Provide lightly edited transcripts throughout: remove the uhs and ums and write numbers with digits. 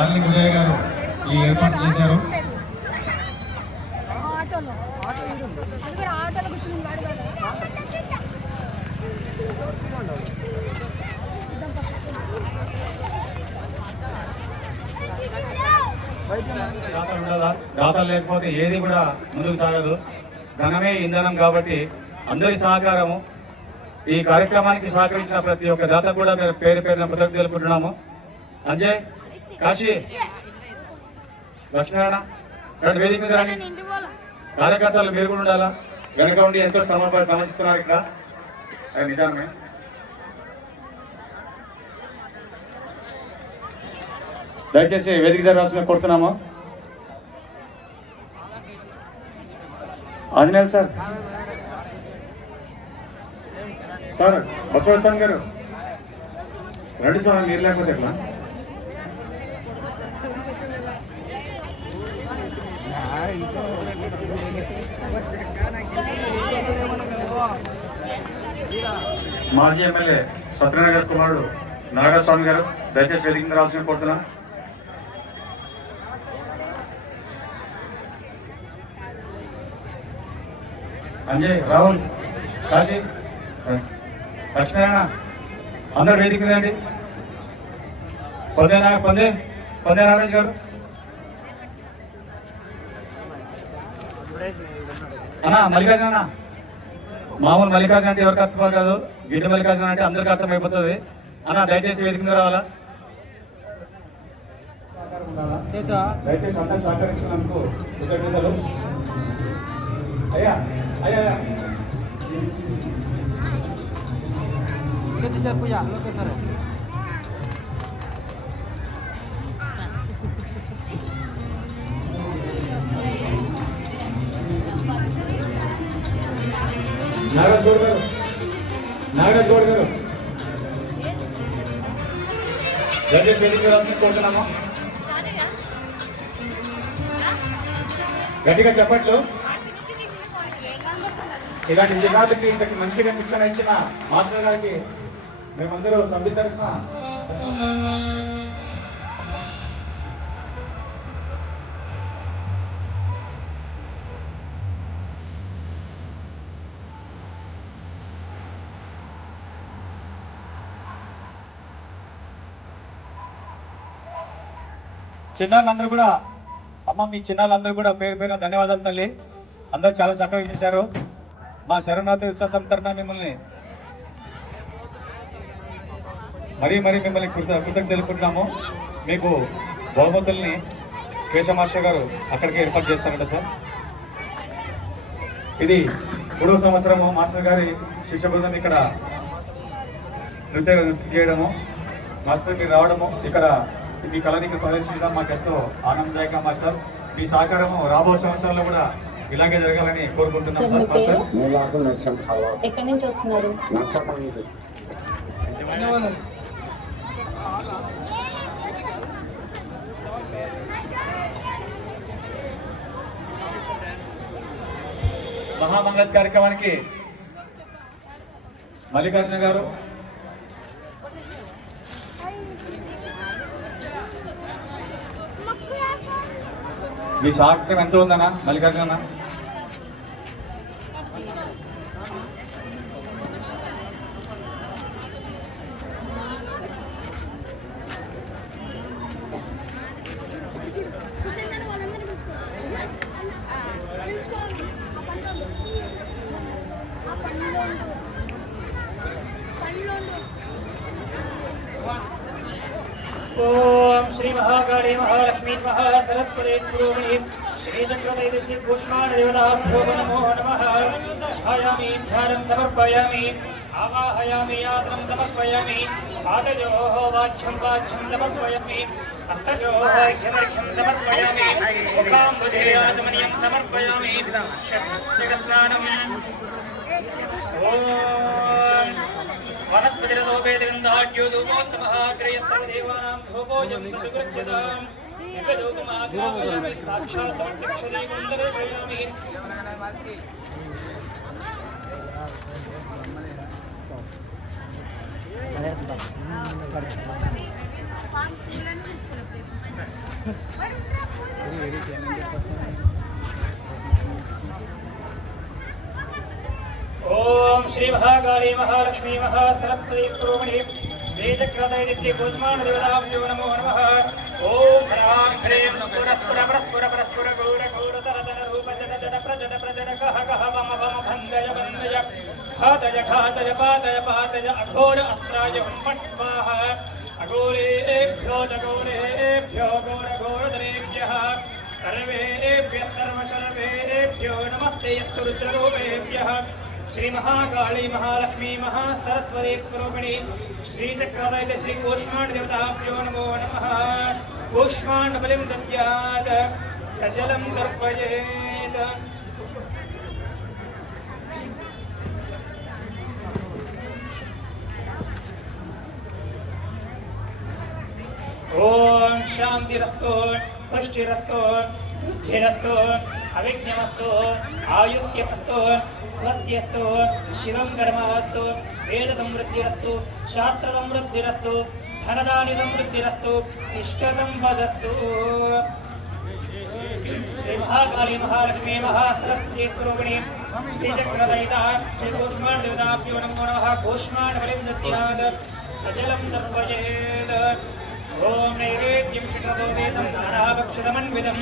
గాలిని ఉదయ్ గారు ఈ ఏర్పాటు చేశారు. గాథలు లేకపోతే ఏది కూడా ముందుకు సాగదు. ధనమే ఇంధనం కాబట్టి అందరి సహకారము. ఈ కార్యక్రమానికి సహకరించిన ప్రతి ఒక్క దాత కూడా మేము పేరు పేరున కృతజ్ఞతలు తెలుపుకుంటున్నాము. అంజయ్, కాశీ, లక్ష్మీనారాయణ రెండు వేదిక మీద రండి. కార్యకర్తలు మీరు కూడా ఉండాలా. వెనక ఉండి ఎంతో సమర్థిస్తున్నారు ఇక్కడ. నిదానమే. దయచేసి వేదిక దగ్గర రాసిన కొడుతున్నాము. ఆంజనేయులు సార్, సార్ బసవస్వామి గారు రండి సార్. మీరు లేకపోతే ఎట్లా? మాజీ ఎమ్మెల్యే సత్యనారాయణ గారి కుమారుడు నాగస్వామి గారు దయచేసి వేదిక రావాల్సిన కోరుతున్నాను. అంజయ్, రాహుల్, కాశీ, లక్ష్మీనారాయణ అందరు వేదిక మీద అండి. పొందే నాగరాజు గారు అన్నా, మల్లికార్జున అన్న. మామూలు మల్లికార్జున అంటే ఎవరికి అర్థం కాదు, గిడ్డ మల్లికార్జున అంటే అందరికి అర్థమైపోతుంది. అన్న దయచేసి వేదిక మీద రావాలా. దయచేసి అందరు సహకరించినందుకు కృతజ్ఞతలు. అయ్యా అయ్యా పూజ ఓకే సార్. నాగరాజ్ గౌడ్ గారు దయచేసి వేదిక రావాల్సింది కోరుతున్నామా. గట్టిగా చెప్పట్లు. ఇలాంటి జిల్లాలకి ఇంతకు మంచిగా శిక్షణ ఇచ్చిన మాస్టర్ గారికి మేమందరూ సభ్యు తరఫున చిన్నాళ్ళందరూ కూడా, అమ్మ మీ చిన్నాళ్ళందరూ కూడా పేరు పేరున ధన్యవాదాలు తల్లి. అందరూ చాలా చక్కగా చేశారు. మా శరణార్థి ఉత్సవ సంతరణ మిమ్మల్ని మరీ మిమ్మల్ని కృతజ్ఞతలు తెలుపుకుంటున్నాము. మీకు బహుమతుల్ని కేశవ మాస్టర్ గారు అక్కడికి ఏర్పాటు చేస్తారట సార్. ఇది 3వ సంవత్సరము మాస్టర్ గారి శిష్య బృందం ఇక్కడ నృత్యం చేయడము, మాస్టర్ మీరు రావడము, ఇక్కడ మీ కళని ప్రదర్శించడం మాకు ఎంతో ఆనందదాయక మాస్టర్. మీ సహకారము రాబో సంవత్సరాల్లో కూడా ఇలాగే జరగాలని కోరుకుంటున్నాం సార్. ఎక్కడి నుంచి వస్తున్నారు? మహామంగళ కార్యక్రమానికి మల్లికార్జున గారు, మీ సహకారం ఎంతో ఉందన్నా మల్లికార్జున. ओम श्री महाकाली महालक्ष्मी महासरस्वती गुरुमणि श्री चक्रवैदेशी पुष्पाण देवताभ्यो नमो नमः। ध्यायामि ध्यानं समर्पयामि आवाहयामि यात्रं समर्पयामि पादयोः वाच्यं समर्पयामि हस्तयोः अर्घ्यमर्घ्यं समर्पयामि मुखाम्बुजे आचमनीयं समर्पयामि षट्जगस्नानम् ओम वनस्पतिरसोपेदगन्धाढ्यो धूपोत्तमः अग्रयः सर्वदेवानां धूपोऽयं सुगृह्यताम् दिव्यधूपमाग्रापयामि साक्षात् दक्षिणेकं दर्शयामि ఓం శ్రీ మహాకాళీ మహాలక్ష్మీ మహాసరస్వతి స్వరూపిణి శ్రీచక్రదైత్య కూష్మాండ దేవతాభ్యో నమో నమః. ఓం హ్రాం హ్రీం పురస్పుర పరస్పుర పరస్పుర గౌర గౌర తరతన రూప జడ జడ ప్రజడ ప్రజడ కహ కహ వమ వమ భందయ భందయ ఘాతయ ఘాతయ పాతయ పాతయ అఘోర అస్త్రాయ ఫట్ స్వాహ. అఘోరేభ్యో చఘోరేభ్యో ఘోర ఘోరధరేభ్యః సర్వేభ్యః సర్వసర్వేభ్యో నమస్తే యస్తు రుద్రరూపేభ్యః. శ్రీ మహాకాళీ మహాలక్ష్మీ మహాసరస్వతి స్వరూపిణి శ్రీచక్రదైత్య శ్రీ కూష్మాండ దేవతాభ్యో నమో నమః. కూష్మాండ బలిం దద్యాత్ సజలం దర్పయేత్. ఓం శాంతిరస్తు పుష్టిరస్తు బుద్ధిరస్తు అవిఘ్నమస్తు ఆయుష్యమస్తు స్వస్త్యస్తు శివం కర్మస్తు వేద సమృద్ధిరస్తు శాస్త్ర సమృద్ధిరస్తు ధనదాని సమృద్ధిరస్తు ఇష్ట సంపదస్తు. శ్రీ మహాకాళీ మహాలక్ష్మీ మహాసరస్వతి స్వరూపిణి శ్రీచక్రదయిత శ్రీ కూష్మాండ దేవతాభ్యో నమో నమః. కూష్మాండ బలిం దద్యాత్ సజలం దర్పయేత్. ఓం నైవేద్యం శుక్రదో వేదం నానాభక్షదమన్వితం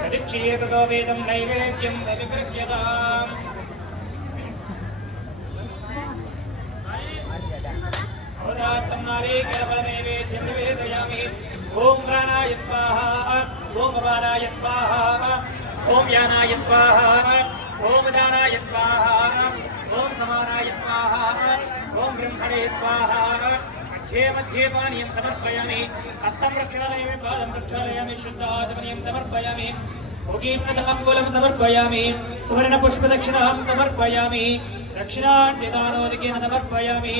ప్రతిక్షీర్కృతో వేదం నైవేద్యం ప్రతిగృహ్యతాం. అవతాత్తం నారీకేళఫల నైవేద్యం నివేదయామి. ఓం ప్రాణాయ స్వాహా ఓం అపానాయ స్వాహా ఓం యానాయ స్వాహా ఓం దానాయ స్వాహా ఓం సమానాయ స్వాహా ఓం బ్రహ్మణే స్వాహా. मध्ये पानीयं समर्पयामि. हस्तं प्रक्षालयामि पादं प्रक्षालयामि शुद्धाचमनीयं समर्पयामि. मुखीं समर्पयामि. सुवर्णपुष्पदक्षिणां समर्पयामि. दक्षिणान्यदानोदकेन समर्पयामि.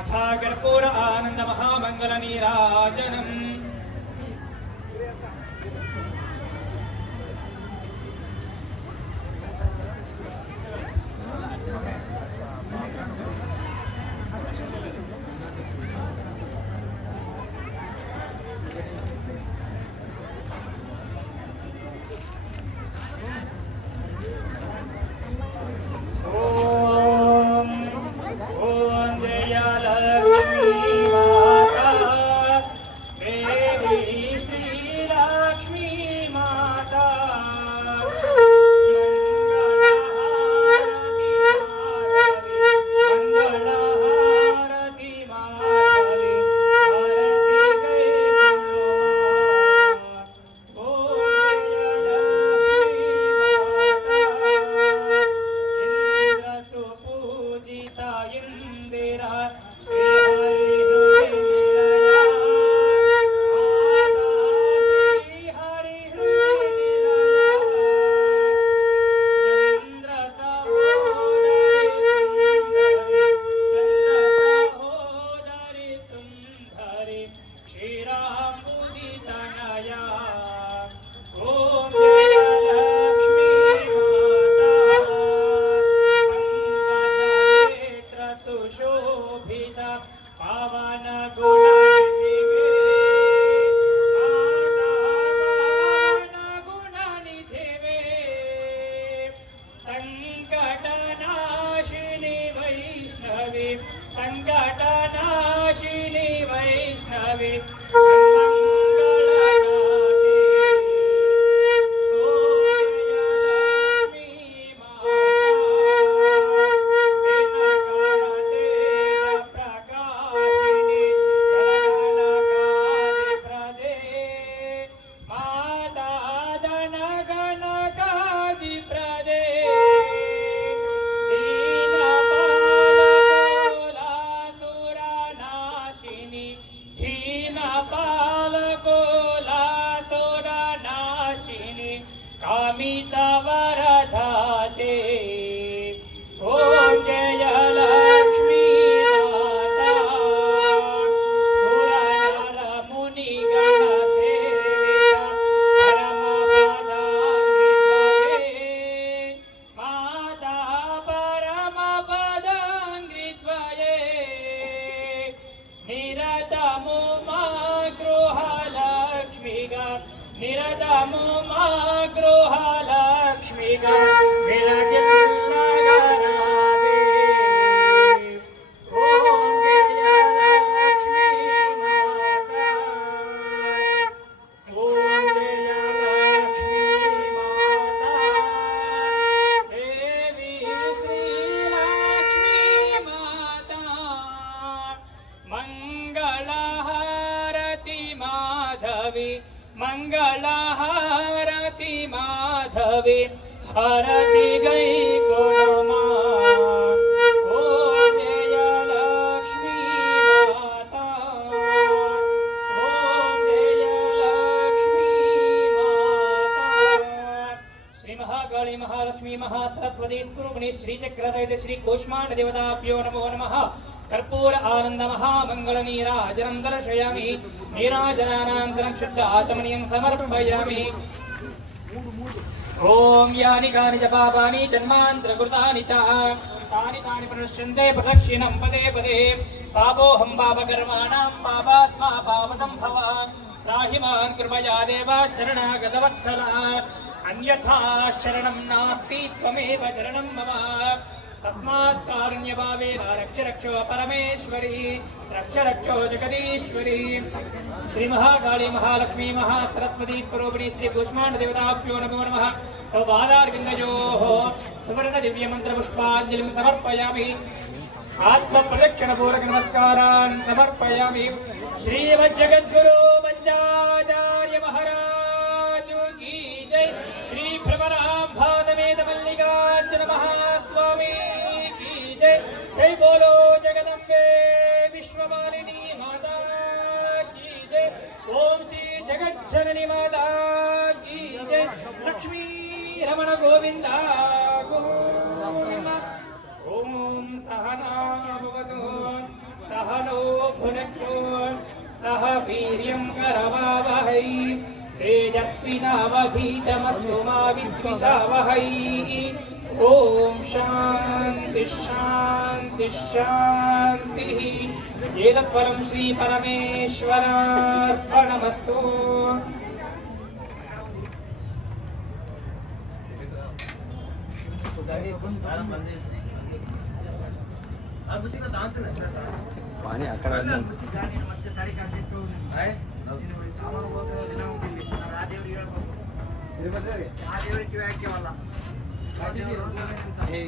अथा कर्पूर आनन्दमहामङ्गलनीराजनम्. संकटनाशिनी वैष्णवी कामितवरधाते ओम जय लक्ष्मी माता सुरनर मुनि गण सेविता परम पदांग्रिद्वये निरतमो मा गृहलक्ष्मीगा निरतमो मा गृहलक्ष्मीगा विरजिल्लगरावे మంగళహారతి మాధవి హారతి గై కొనుమా ఓం జయ లక్ష్మీ మాతా ఓం జయ లక్ష్మీ మాతా శ్రీ మహాకాళీ మహాలక్ష్మీ మహాసరస్వతి స్వరూపిణి శ్రీచక్రదైత శ్రీ కూష్మాండ దేవతాభ్యో నమో నమః कर्पूर आनंद महामंगल नीराजनं दर्शयामि नीराजनानन्तरं शुद्ध आचमनीयं समर्पयामि ओम यानि कानि च पापानि जन्मान्तरकृतानि च तानि तानि प्रणश्यन्ते प्रदक्षिणं पदे पदे पापोऽहं पापकर्माणां पापात्मा पापदं भव त्राहि मां कृपया देव शरणागतवत्सला अन्यथा शरणं नास्ति त्वमेव शरणं मम तस्मात् कारुण्यभावेन रक्ष रक्षो परमेश्वरी रक्ष रक्षो जगदीश्वरी श्री महाकाली महालक्ष्मी महासरस्वती स्वरूपिणी श्री कूष्मांड देवताभ्यो नमो नमः तवादारविन्दयोः सुवर्ण दिव्य मंत्र पुष्पांजलिं समर्पयामि आत्म प्रदक्षिण पूर्वक नमस्कारान् समर्पयामि श्री जगद्गुरु पंचाचार्य महाराज की जय श्री भ्रमराम भादमेद मल्लिकार्जुन महास्वामी की जय जय बोलो जगदम्बे विश्वमालिनी माता की जय ओम श्री जगज्जननी माता की जय लक्ष्मी रमण गोविंद गोविंद ओम सहना भवतु सहनो भुनक्तु सह वीर्यं करवावहै तेजस्विनावधीतमस्तु मा विद्विषावहै ओम शांति शांति शांति एतत्फलं श्री परमेश्वरार्पणमस्तु पानी అక్కడ Hey,